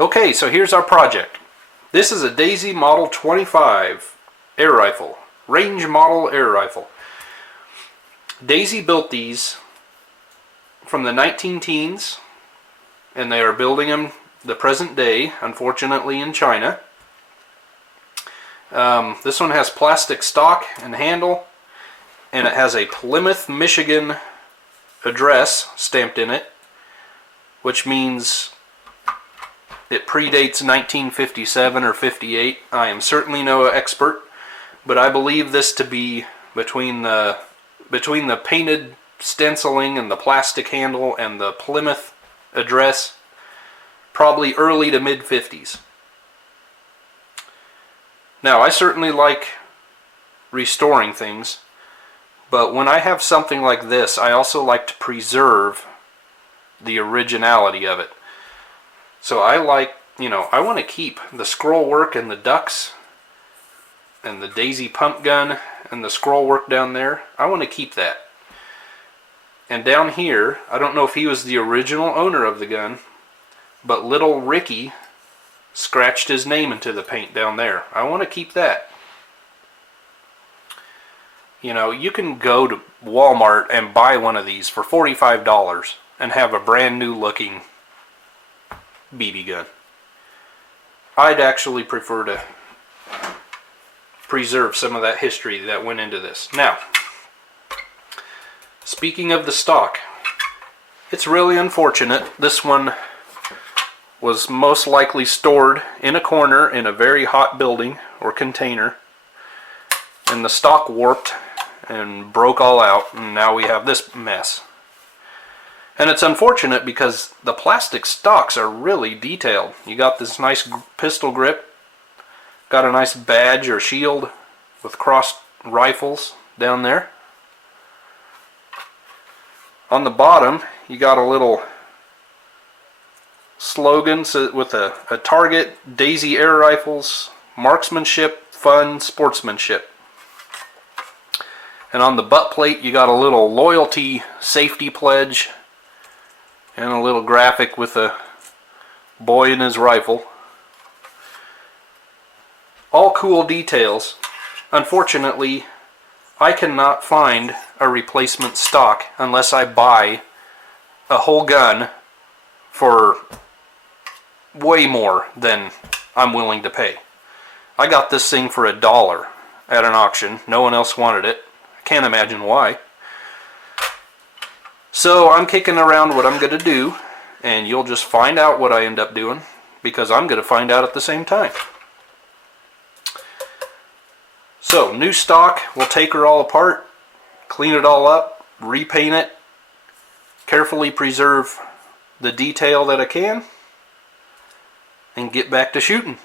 Okay, so here's our project. This is a Daisy Model 25 air rifle, range model air rifle. Daisy built these from the 19 teens, and they are building them the present day, unfortunately in China. This one has plastic stock and handle, and it has a Plymouth, Michigan address stamped in it, which means it predates 1957 or 58. I am certainly no expert, but I believe this to be between the painted stenciling and the plastic handle and the Plymouth address, probably early to mid 50s. Now, I certainly like restoring things, but when I have something like this, I also like to preserve the originality of it. So I like, I want to keep the scroll work and the ducks and the Daisy pump gun and the scroll work down there. I want to keep that. And down here, I don't know if he was the original owner of the gun, but little Ricky scratched his name into the paint down there. I want to keep that. You can go to Walmart and buy one of these for $45 and have a brand new looking BB gun. I'd actually prefer to preserve some of that history that went into this. Now, speaking of the stock, it's really unfortunate. This one was most likely stored in a corner in a very hot building or container, and the stock warped and broke all out, and now we have this mess. And it's unfortunate because the plastic stocks are really detailed. You got this nice pistol grip, got a nice badge or shield with crossed rifles down there. On the bottom, you got a little slogan with a target, Daisy air rifles, marksmanship, fun, sportsmanship. And on the butt plate, you got a little loyalty safety pledge and a little graphic with a boy and his rifle. All cool details. Unfortunately, I cannot find a replacement stock unless I buy a whole gun for way more than I'm willing to pay. I got this thing for $1 at an auction. No one else wanted it. I can't imagine why. So I'm kicking around what I'm going to do, and you'll just find out what I end up doing, because I'm going to find out at the same time. So, new stock, we'll take her all apart, clean it all up, repaint it, carefully preserve the detail that I can, and get back to shooting.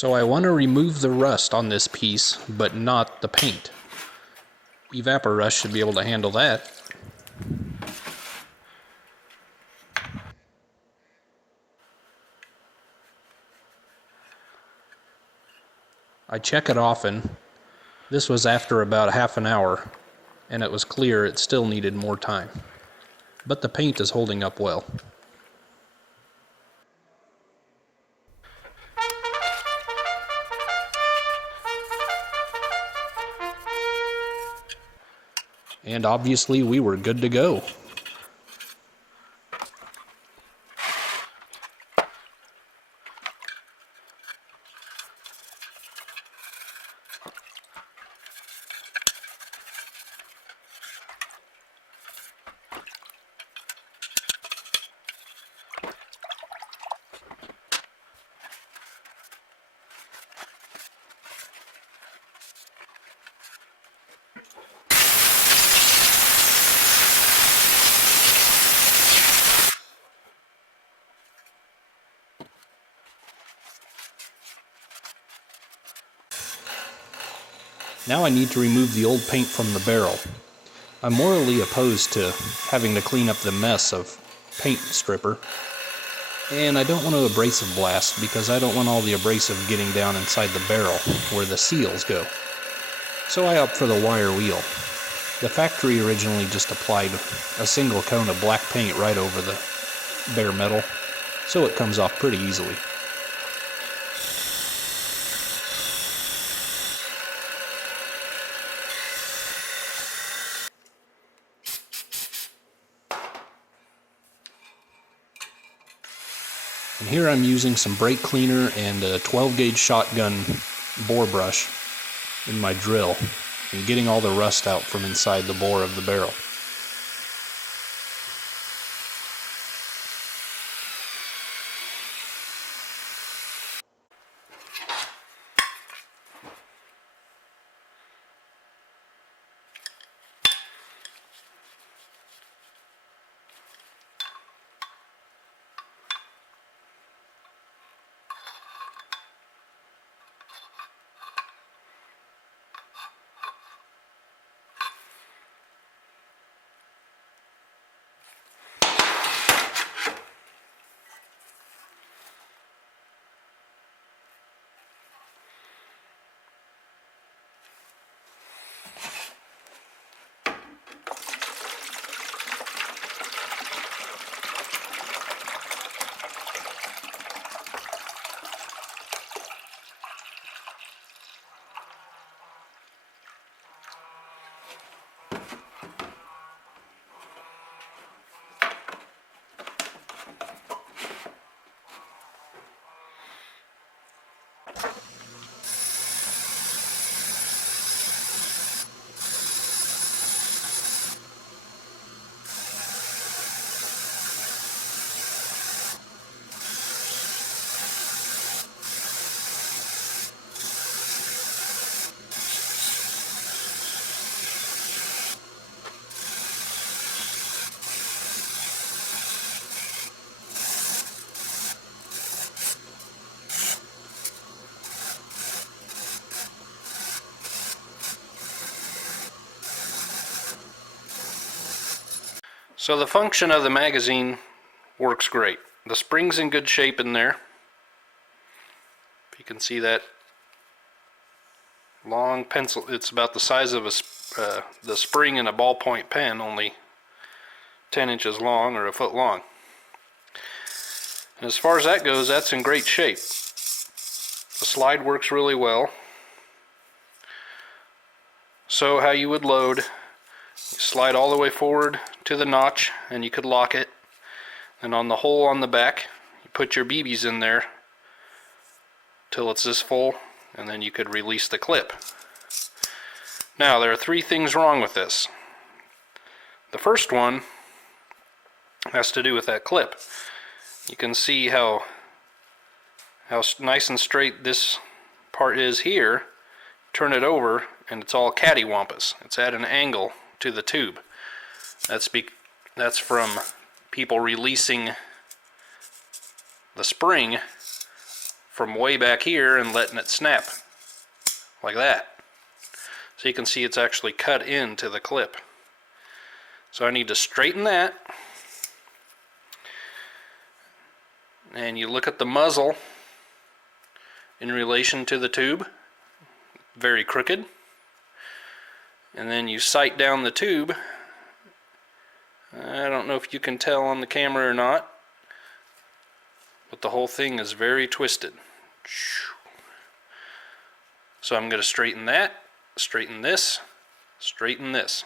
So I want to remove the rust on this piece, but not the paint. Evaporust should be able to handle that. I check it often. This was after about half an hour, and it was clear it still needed more time. But the paint is holding up well. And obviously we were good to go. Now I need to remove the old paint from the barrel. I'm morally opposed to having to clean up the mess of paint stripper, and I don't want to abrasive blast because I don't want all the abrasive getting down inside the barrel where the seals go. So I opt for the wire wheel. The factory originally just applied a single coat of black paint right over the bare metal, so it comes off pretty easily. And here I'm using some brake cleaner and a 12 gauge shotgun bore brush in my drill and getting all the rust out from inside the bore of the barrel. So the function of the magazine works great. The spring's in good shape in there. If you can see that long pencil, it's about the size of the spring in a ballpoint pen, only 10 inches long or a foot long. And as far as that goes, that's in great shape. The slide works really well. So how you would load, you slide all the way forward to the notch and you could lock it. And on the hole on the back, you put your BBs in there till it's this full, and then you could release the clip. Now there are three things wrong with this. The first one has to do with that clip. You can see how nice and straight this part is here. Turn it over and it's all cattywampus. It's at an angle to the tube. That's from people releasing the spring from way back here and letting it snap like that. So you can see it's actually cut into the clip. So I need to straighten that. And you look at the muzzle in relation to the tube, very crooked. And then you sight down the tube. I don't know if you can tell on the camera or not, but the whole thing is very twisted. So I'm going to straighten that, straighten this, straighten this.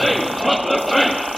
Play trumpet,